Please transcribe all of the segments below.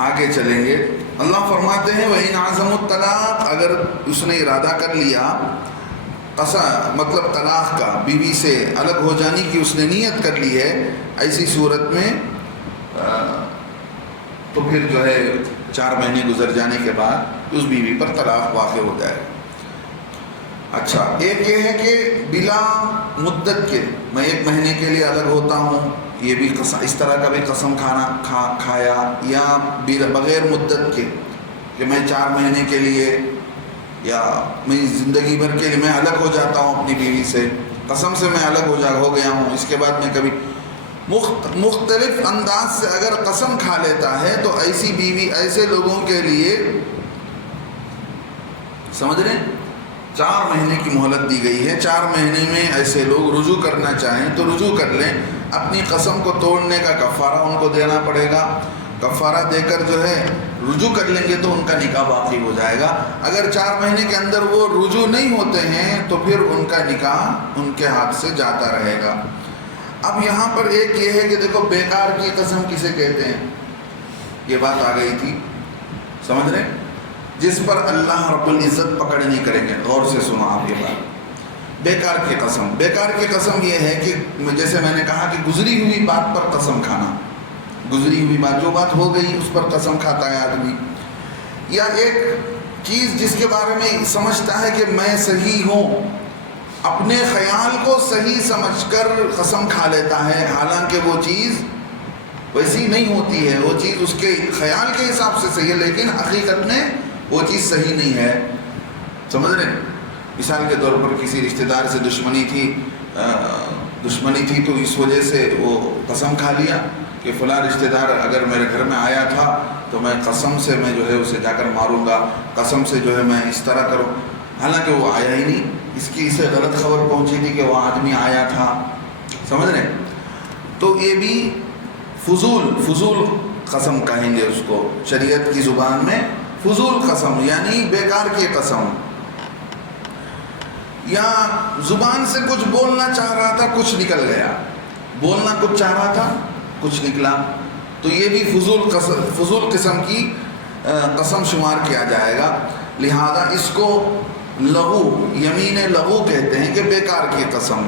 آگے چلیں گے. اللہ فرماتے ہیں وَإِنْ عَزَمُوا الطَّلَاقَ، اگر اس نے ارادہ کر لیا مطلب طلاق کا، بیوی سے الگ ہو جانے کی اس نے نیت کر لی ہے، ایسی صورت میں تو پھر جو ہے 4 مہینے گزر جانے کے بعد اس بیوی پر طلاق واقع ہو جائے. اچھا، ایک یہ ہے کہ بلا مدت کے، میں 1 مہینے کے لیے الگ ہوتا ہوں، یہ بھی اس طرح کا بھی قسم کھایا، یا بغیر مدت کے کہ میں 4 مہینے کے لیے یا میں زندگی بھر کے لیے میں الگ ہو جاتا ہوں اپنی بیوی سے، قسم سے میں الگ ہو گیا ہوں، اس کے بعد میں کبھی مختلف انداز سے اگر قسم کھا لیتا ہے تو ایسی بیوی ایسے لوگوں کے لیے سمجھ رہے ہیں 4 مہینے کی مہلت دی گئی ہے. 4 مہینے میں ایسے لوگ رجوع کرنا چاہیں تو رجوع کر لیں. اپنی قسم کو توڑنے کا کفارہ ان کو دینا پڑے گا. کفارہ دے کر جو ہے رجوع کر لیں گے تو ان کا نکاح باقی ہو جائے گا. اگر 4 مہینے کے اندر وہ رجوع نہیں ہوتے ہیں تو پھر ان کا نکاح ان کے ہاتھ سے جاتا رہے گا. اب یہاں پر ایک یہ ہے کہ دیکھو بیکار کی قسم کسے کہتے ہیں، یہ بات آ گئی تھی، سمجھ رہے ہیں، جس پر اللہ رب العزت پکڑ نہیں کریں گے. غور سے سنا آپ یہ بات. بیکار کی قسم، بیکار کی قسم یہ ہے کہ جیسے میں نے کہا کہ گزری ہوئی بات پر قسم کھانا، گزری ہوئی بات، جو بات ہو گئی اس پر قسم کھاتا ہے آدمی. یا ایک چیز جس کے بارے میں سمجھتا ہے کہ میں صحیح ہوں، اپنے خیال کو صحیح سمجھ کر قسم کھا لیتا ہے، حالانکہ وہ چیز ویسی نہیں ہوتی ہے، وہ چیز اس کے خیال کے حساب سے صحیح ہے لیکن حقیقت میں وہ چیز صحیح نہیں ہے. سمجھ رہے ہیں؟ مثال کے طور پر کسی رشتہ دار سے دشمنی تھی تو اس وجہ سے وہ قسم کھا لیا کہ فلاں رشتہ دار اگر میرے گھر میں آیا تھا تو میں قسم سے میں جو ہے اسے جا کر ماروں گا، قسم سے جو ہے میں اس طرح کروں، حالانکہ وہ آیا ہی نہیں. اسے غلط خبر پہنچی تھی کہ وہ آدمی آیا تھا. سمجھ رہے ہیں؟ تو یہ بھی فضول قسم کہیں گے اس کو، شریعت کی زبان میں فضول قسم یعنی بیکار کی قسم. یا زبان سے کچھ بولنا چاہ رہا تھا کچھ نکل گیا، بولنا کچھ چاہ رہا تھا کچھ نکلا، تو یہ بھی فضول قسم کی قسم شمار کیا جائے گا. لہذا اس کو لغو، یمین لغو کہتے ہیں کہ بیکار کی قسم.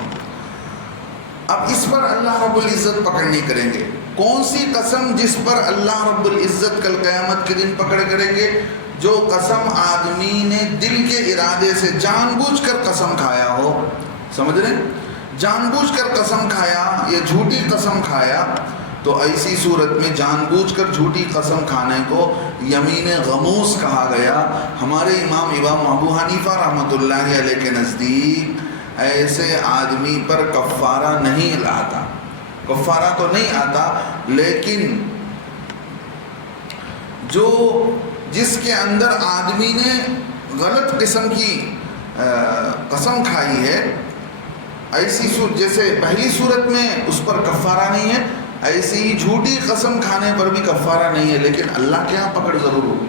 اب اس پر اللہ رب العزت پکڑ نہیں کریں گے. کون سی قسم جس پر اللہ رب العزت کل قیامت کے دن پکڑ کریں گے؟ جو قسم آدمی نے دل کے ارادے سے جان بوجھ کر قسم کھایا ہو. سمجھ رہے ہیں؟ جان بوجھ کر قسم کھایا یا جھوٹی قسم کھایا، تو ایسی صورت میں جان بوجھ کر جھوٹی قسم کھانے کو یمین غموس کہا گیا. ہمارے امام ابو حنیفہ رحمۃ اللہ علیہ کے نزدیک ایسے آدمی پر کفارہ نہیں آتا. کفارہ تو نہیں آتا، لیکن جس کے اندر آدمی نے غلط قسم کی قسم کھائی ہے، ایسی صورت جیسے پہلی صورت میں اس پر کفارہ نہیں ہے، ایسی ہی جھوٹی قسم کھانے پر بھی کفارہ نہیں ہے، لیکن اللہ کے ہاں پکڑ ضرور ہوگی.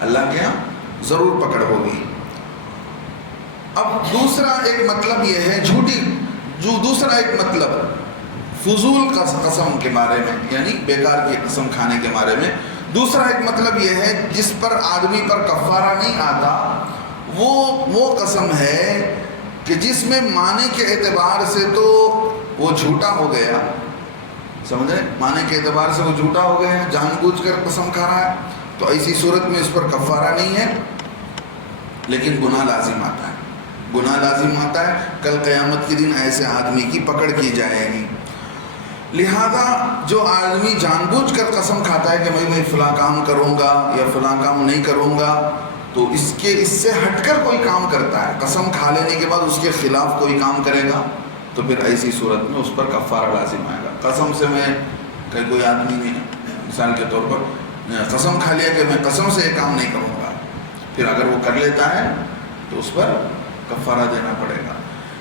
اللہ کے ہاں ضرور پکڑ ہوگی. اب دوسرا ایک مطلب یہ ہے دوسرا ایک مطلب فضول قسم کے بارے میں، یعنی بیکار کی قسم کھانے کے بارے میں. دوسرا ایک مطلب یہ ہے جس پر آدمی پر کفارہ نہیں آتا، وہ قسم ہے کہ جس میں معنی کے اعتبار سے تو وہ جھوٹا ہو گیا. سمجھ رہے؟ معنی کے اعتبار سے وہ جھوٹا ہو گیا، جان بوجھ کر قسم کھا رہا ہے، تو ایسی صورت میں اس پر کفارہ نہیں ہے، لیکن گناہ لازم آتا ہے. گناہ لازم آتا ہے. کل قیامت کے دن ایسے آدمی کی پکڑ کی جائے گی. لہذا جو آدمی جان بوجھ کر قسم کھاتا ہے کہ میں فلاں کام کروں گا یا فلاں کام نہیں کروں گا، تو اس سے ہٹ کر کوئی کام کرتا ہے، قسم کھا لینے کے بعد اس کے خلاف کوئی کام کرے گا، تو پھر ایسی صورت میں اس پر کفارہ لازم آئے گا. قسم سے کوئی آدمی نے مثال کے طور پر قسم کھا لیا کہ میں قسم سے یہ کام نہیں کروں گا، پھر اگر وہ کر لیتا ہے تو اس پر کفارہ دینا پڑے گا.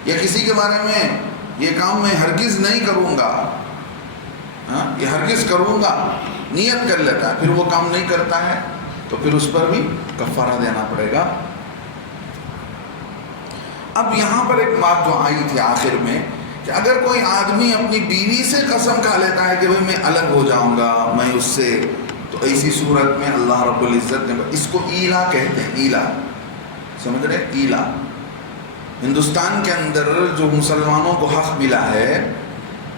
یا کسی کے بارے میں یہ کام میں ہرگز نہیں کروں گا، یہ ہرگز کروں گا نیت کر لیتا ہے، پھر وہ کام نہیں کرتا ہے تو پھر اس پر بھی کفارہ دینا پڑے گا. اب یہاں پر ایک بات جو آئی تھی آخر میں کہ اگر کوئی آدمی اپنی بیوی سے قسم کھا لیتا ہے کہ بھئی میں الگ ہو جاؤں گا میں اس سے، تو ایسی صورت میں اللہ رب العزت نے اس کو ایلا کہتے ہیں، ایلا، سمجھ رہے؟ ایلا ہندوستان کے اندر جو مسلمانوں کو حق ملا ہے،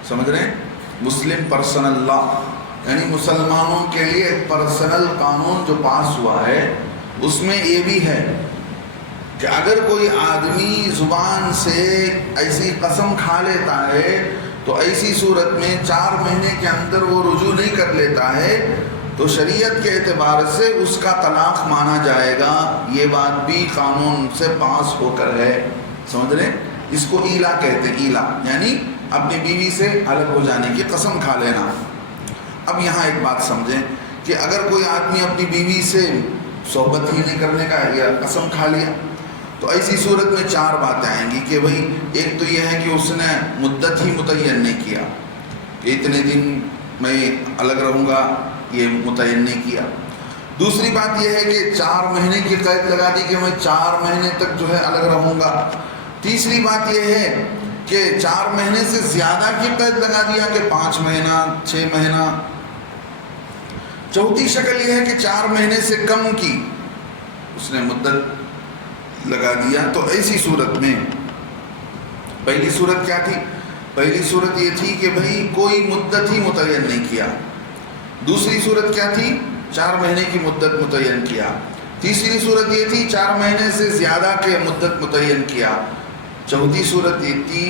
سمجھ رہے ہیں، مسلم پرسنل لا، یعنی مسلمانوں کے لیے ایک پرسنل قانون جو پاس ہوا ہے، اس میں یہ بھی ہے کہ اگر کوئی آدمی زبان سے ایسی قسم کھا لیتا ہے تو ایسی صورت میں 4 مہینے کے اندر وہ رجوع نہیں کر لیتا ہے تو شریعت کے اعتبار سے اس کا طلاق مانا جائے گا۔ یہ بات بھی قانون سے پاس ہو کر ہے، سمجھ رہے؟ اس کو ایلا کہتے ہیں، ایلا یعنی اپنی بیوی سے الگ ہو جانے کی قسم کھا لینا۔ اب یہاں ایک بات سمجھیں کہ اگر کوئی آدمی اپنی بیوی سے صحبت ہی نہیں کرنے کا یا قسم کھا لیا تو ایسی صورت میں 4 باتیں آئیں گی کہ بھئی ایک تو یہ ہے کہ اس نے مدت ہی متعین نہیں کیا کہ اتنے دن میں الگ رہوں گا، یہ متعین نہیں کیا۔ دوسری بات یہ ہے کہ 4 مہینے کی قید لگا دی کہ میں 4 مہینے تک جو ہے الگ رہوں گا۔ تیسری بات یہ ہے کہ 4 مہینے سے زیادہ کی قید لگا دیا کہ 5 مہینہ 6 مہینہ۔ چوتھی شکل یہ ہے کہ 4 مہینے سے کم کی اس نے مدت لگا دیا۔ تو ایسی صورت میں پہلی صورت کیا تھی؟ پہلی صورت یہ تھی کہ بھئی کوئی مدت ہی متعین نہیں کیا۔ دوسری صورت کیا تھی؟ 4 مہینے کی مدت متعین کیا۔ تیسری صورت یہ تھی 4 مہینے سے زیادہ کے مدت متعین کیا۔ چوتھی صورت یہ تھی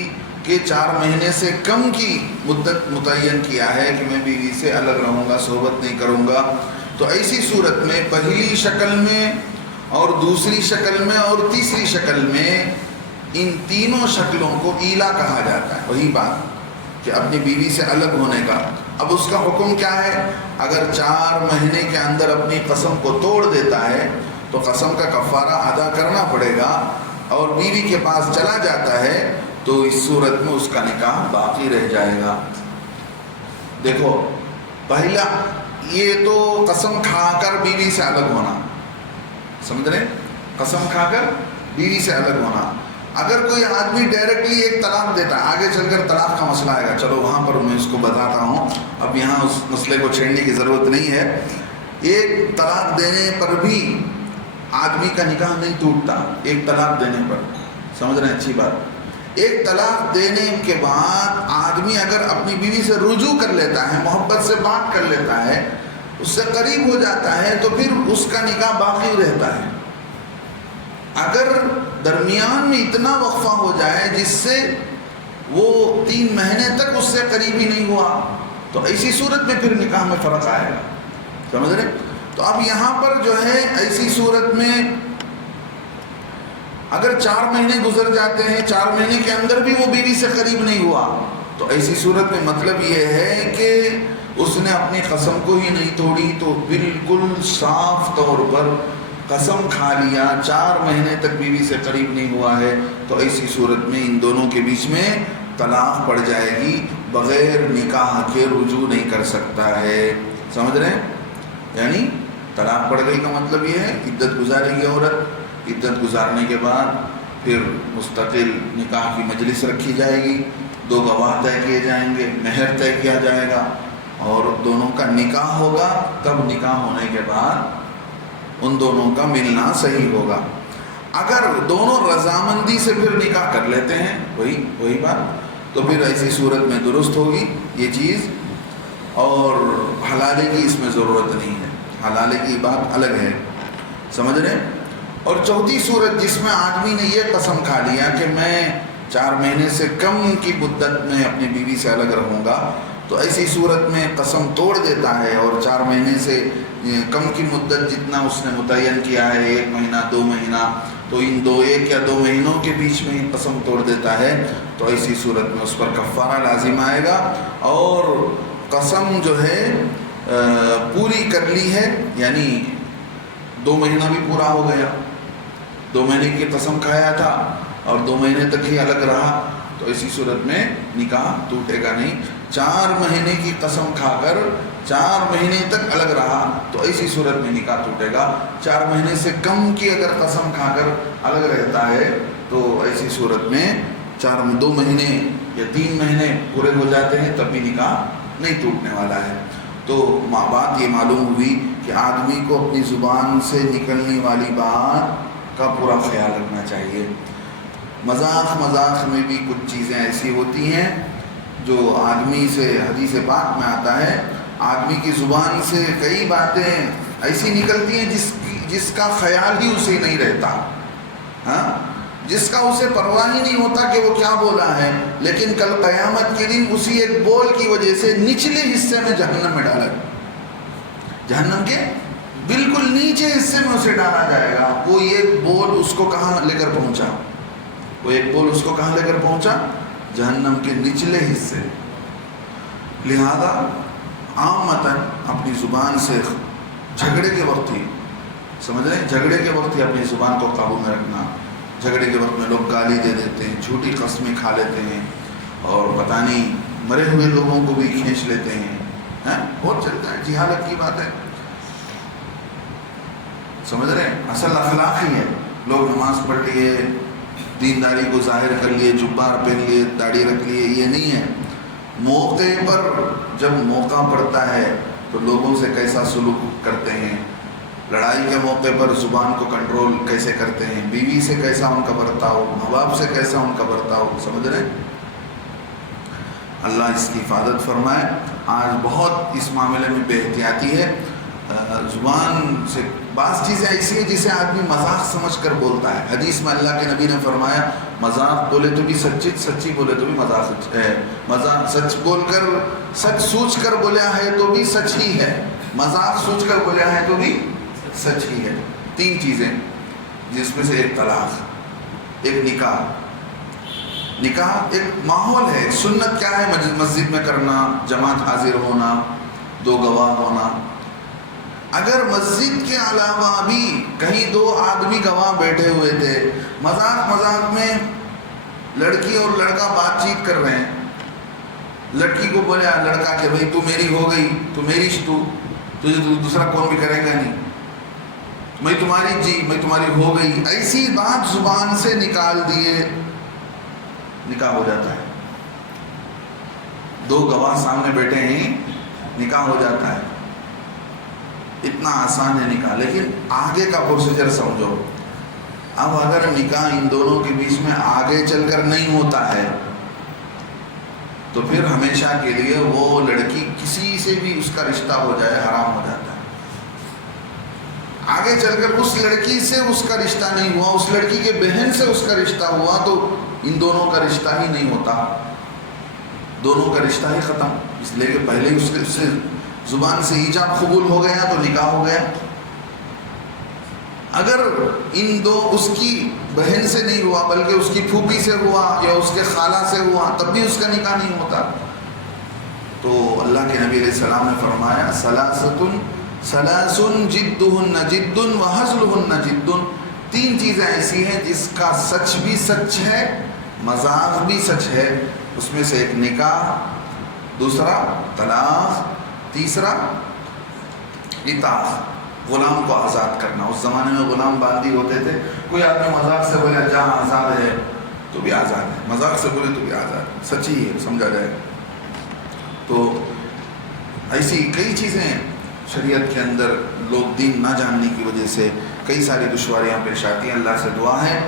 کہ 4 مہینے سے کم کی مدت متعین کیا ہے کہ میں بیوی سے الگ رہوں گا، صحبت نہیں کروں گا۔ تو ایسی صورت میں پہلی شکل میں اور دوسری شکل میں اور تیسری شکل میں ان تینوں شکلوں کو ایلا کہا جاتا ہے۔ وہی بات کہ اپنی بیوی سے الگ ہونے کا۔ اب اس کا حکم کیا ہے؟ اگر 4 مہینے کے اندر اپنی قسم کو توڑ دیتا ہے تو قسم کا کفارہ ادا کرنا پڑے گا، اور بیوی کے پاس چلا جاتا ہے تو اس صورت میں اس کا نکاح باقی رہ جائے گا۔ دیکھو پہلا یہ تو قسم کھا کر بیوی سے الگ ہونا، سمجھ رہے؟ قسم کھا کر بیوی سے الگ ہونا۔ اگر کوئی آدمی ڈائریکٹلی ایک طلاق دیتا ہے، آگے چل کر طلاق کا مسئلہ آئے گا، چلو وہاں پر میں اس کو بتاتا ہوں، اب یہاں اس مسئلے کو چھیڑنے کی ضرورت نہیں ہے۔ ایک طلاق دینے پر بھی آدمی کا نکاح نہیں ٹوٹتا، ایک طلاق دینے پر، سمجھ رہے ہیں؟ اچھی بات، ایک طلاق دینے کے بعد آدمی اگر اپنی بیوی سے رجوع کر لیتا ہے، محبت سے بات کر لیتا ہے، اس سے قریب ہو جاتا ہے تو پھر اس کا نکاح باقی رہتا ہے۔ اگر درمیان میں اتنا وقفہ ہو جائے جس سے وہ 3 مہینے تک اس سے قریب ہی نہیں ہوا تو ایسی صورت میں پھر نکاح میں فرق آئے گا، سمجھ رہے؟ تو اب یہاں پر جو ہے ایسی صورت میں اگر 4 مہینے گزر جاتے ہیں، 4 مہینے کے اندر بھی وہ بیوی سے قریب نہیں ہوا تو ایسی صورت میں مطلب یہ ہے کہ اس نے اپنی قسم کو ہی نہیں توڑی، تو بالکل صاف طور پر قسم کھا لیا، 4 مہینے تک بیوی سے قریب نہیں ہوا ہے، تو ایسی صورت میں ان دونوں کے بیچ میں طلاق پڑ جائے گی، بغیر نکاح کے رجوع نہیں کر سکتا ہے، سمجھ رہے ہیں؟ یعنی طلاق پڑ گئی کا مطلب یہ ہے عدت گزارے گی عورت، عدت گزارنے کے بعد پھر مستقل نکاح کی مجلس رکھی جائے گی، 2 گواہ طے کیے جائیں گے، مہر طے کیا جائے گا اور دونوں کا نکاح ہوگا۔ تب نکاح ہونے کے بعد ان دونوں کا ملنا صحیح ہوگا۔ اگر دونوں رضامندی سے پھر نکاح کر لیتے ہیں، وہی بات، تو پھر ایسی صورت میں درست ہوگی یہ چیز، اور حلالے کی اس میں ضرورت نہیں ہے، حلالے کی بات الگ ہے، سمجھ رہے ہیں؟ اور چوتھی صورت جس میں آدمی نے یہ قسم کھا لیا کہ میں 4 مہینے سے کم کی مدت میں اپنی بیوی سے الگ رہوں گا، تو ایسی صورت میں قسم توڑ دیتا ہے اور 4 مہینے سے کم کی مدت جتنا اس نے متعین کیا ہے، 1 مہینہ 2 مہینہ، تو ان 1 یا 2 مہینوں کے بیچ میں ہی قسم توڑ دیتا ہے، تو ایسی صورت میں اس پر کفارہ لازم آئے گا، اور قسم جو ہے پوری کر لی ہے، یعنی 2 مہینہ بھی پورا ہو گیا، 2 مہینے کی قسم کھایا تھا اور 2 مہینے تک ہی الگ رہا، تو ایسی صورت میں نکاح ٹوٹے گا نہیں۔ 4 مہینے کی قسم کھا کر 4 مہینے تک الگ رہا تو ایسی صورت میں نکاح ٹوٹے گا۔ 4 مہینے سے کم کی اگر قسم کھا کر الگ رہتا ہے تو ایسی صورت میں 2 مہینے یا 3 مہینے پورے ہو جاتے ہیں، تب بھی نکاح نہیں ٹوٹنے والا ہے۔ تو بات یہ معلوم ہوئی کہ آدمی کو اپنی زبان سے نکلنے والی بات کا پورا خیال رکھنا چاہیے۔ مذاق میں بھی کچھ چیزیں ایسی ہوتی ہیں جو آدمی سے، حدیث پاک میں آتا ہے، آدمی کی زبان سے کئی باتیں ایسی نکلتی ہیں جس کا خیال ہی اسے نہیں رہتا، ہاں، جس کا اسے پرواہ ہی نہیں ہوتا کہ وہ کیا بولا ہے، لیکن کل قیامت کے دن اسی ایک بول کی وجہ سے نچلے حصے میں جہنم میں ڈالا، جہنم کے بالکل نیچے حصے میں اسے ڈالا جائے گا۔ وہ ایک بول اس کو کہاں لے کر پہنچا؟ وہ ایک بول اس کو کہاں لے کر پہنچا؟ جہنم کے نچلے حصے۔ لہذا عامتاً اپنی زبان سے جھگڑے کے وقت ہی، سمجھ رہے ہیں، جھگڑے کے وقت ہی اپنی زبان کو قابو میں رکھنا۔ جھگڑے کے وقت میں لوگ گالی دے دیتے ہیں، جھوٹی قسمیں کھا لیتے ہیں، اور پتہ نہیں مرے ہوئے لوگوں کو بھی کھینچ لیتے ہیں، بہت چلتا ہے، جہالت کی بات ہے، سمجھ رہے ہیں۔ اصل اخلاق ہی ہے، لوگ نماز پڑھ لیے، دینداری کو ظاہر کر لیے، جبہ پہن لیے، داڑھی رکھ لیے، یہ نہیں ہے۔ موقع پر جب موقع پڑتا ہے تو لوگوں سے کیسا سلوک کرتے ہیں، لڑائی کے موقع پر زبان کو کنٹرول کیسے کرتے ہیں، بیوی سے کیسا ان کا برتاؤ، ماں باپ سے کیسا ان کا برتاؤ، سمجھ رہے ہیں۔ اللہ اس کی حفاظت فرمائے۔ آج بہت اس معاملے میں بے احتیاطی ہے، زبان سے بعض چیزیں ایسی ہیں جسے آدمی مذاق سمجھ کر بولتا ہے۔ حدیث میں اللہ کے نبی نے فرمایا، مذاق بولے تو بھی سچی، سچی بولے تو بھی مذاق ہے، مذاق سچ بول کر، سچ سوچ کر بولیا ہے تو بھی سچ ہی ہے، مذاق سوچ کر بولیا ہے تو بھی سچ ہی ہے۔ تین چیزیں، جس میں سے ایک طلاق، ایک نکاح۔ نکاح ایک ماحول ہے، ایک سنت کیا ہے؟ مسجد میں کرنا، جماعت حاضر ہونا، دو گواہ ہونا۔ اگر مسجد کے علاوہ بھی کہیں دو آدمی گواہ بیٹھے ہوئے تھے، مذاق میں لڑکی اور لڑکا بات چیت کر رہے ہیں، لڑکی کو بولے لڑکا کہ بھائی تو میری ہو گئی، تو میری تجھے دوسرا کون بھی کرے گا نہیں، میں تمہاری جی، میں تمہاری ہو گئی، ایسی بات زبان سے نکال دیے، نکاح ہو جاتا ہے۔ دو گواہ سامنے بیٹھے ہیں، نکاح ہو جاتا ہے۔ اتنا آسان ہے نکاح، لیکن آگے کا پروسیجر سمجھو۔ اب اگر نکاح ان دونوں کے بیچ میں آگے چل کر نہیں ہوتا ہے تو پھر ہمیشہ کے لیے وہ لڑکی کسی سے بھی اس کا رشتہ ہو جائے حرام ہو جاتا ہے۔ آگے چل کر اس لڑکی سے اس کا رشتہ نہیں ہوا، اس لڑکی کے بہن سے اس کا رشتہ ہوا تو ان دونوں کا رشتہ ہی نہیں ہوتا، دونوں کا رشتہ ہی ختم، اس لیے کہ پہلے اس سے زبان سے ایجاب قبول ہو گیا تو نکاح ہو گیا۔ اگر ان دو، اس کی بہن سے نہیں ہوا بلکہ اس کی پھوپھی سے ہوا یا اس کے خالہ سے ہوا، تب بھی اس کا نکاح نہیں ہوتا۔ تو اللہ کے نبی علیہ السلام نے فرمایا، ثلاث جدہن جد وہزلہن جد، تین چیزیں ایسی ہیں جس کا سچ بھی سچ ہے، مذاق بھی سچ ہے، اس میں سے ایک نکاح، دوسرا طلاق، تیسرا عتاق، غلام کو آزاد کرنا۔ اس زمانے میں غلام باندی ہوتے تھے، کوئی آدمی مذاق سے بولے جہاں آزاد ہے تو بھی آزاد ہے، مذاق سے بولے تو بھی آزاد ہے، سچی ہے، سمجھا جائے۔ تو ایسی کئی چیزیں شریعت کے اندر لوگ دین نہ جاننے کی وجہ سے کئی ساری دشواریاں پیش آتی ہیں۔ اللہ سے دعا ہے